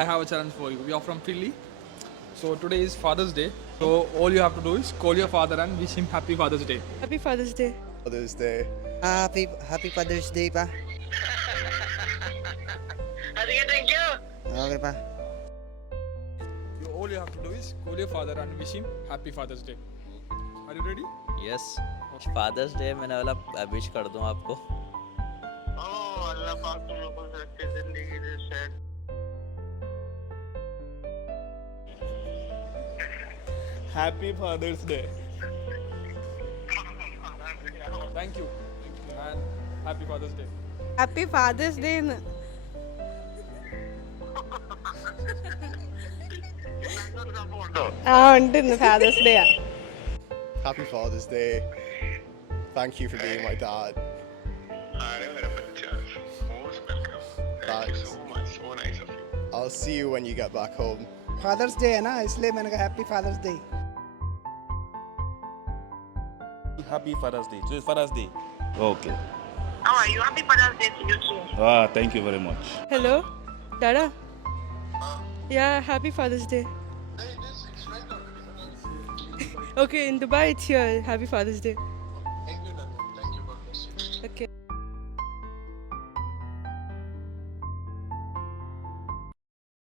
I have a challenge for you. We are from Philly. So today is Father's Day. So all you have to do is call your father and wish him Happy Father's Day. Happy Father's Day. Father's Day. Happy Father's Day pa. Sige, thank you. Okay pa. All you have to do is call your father and wish him Happy Father's Day. Are you ready? Yes Father's day मैंने वाला wish कर दूं आपको. अल्लाह पाक तुम लोगों को रखे जिंदगी दे set. Happy Father's Day. Thank you. And Happy Father's Day. Happy Father's Day. ఉంటుంది Father's Day. Happy Father's Day. Thank you for being my dad. अरे मेरा बच्चा most welcome. Thank you so much. So nice of you. I'll see you when you get back home. Father's day है ना, इसलिए मैंने कहा happy Father's day. Happy Father's Day. So it's Father's Day. Okay. How are you? Happy Father's Day to you too. Thank you very much. Hello, Dada. Yeah, Happy Father's Day. Okay, in Dubai it's here. Happy Father's Day. Thank you, God bless you. Okay.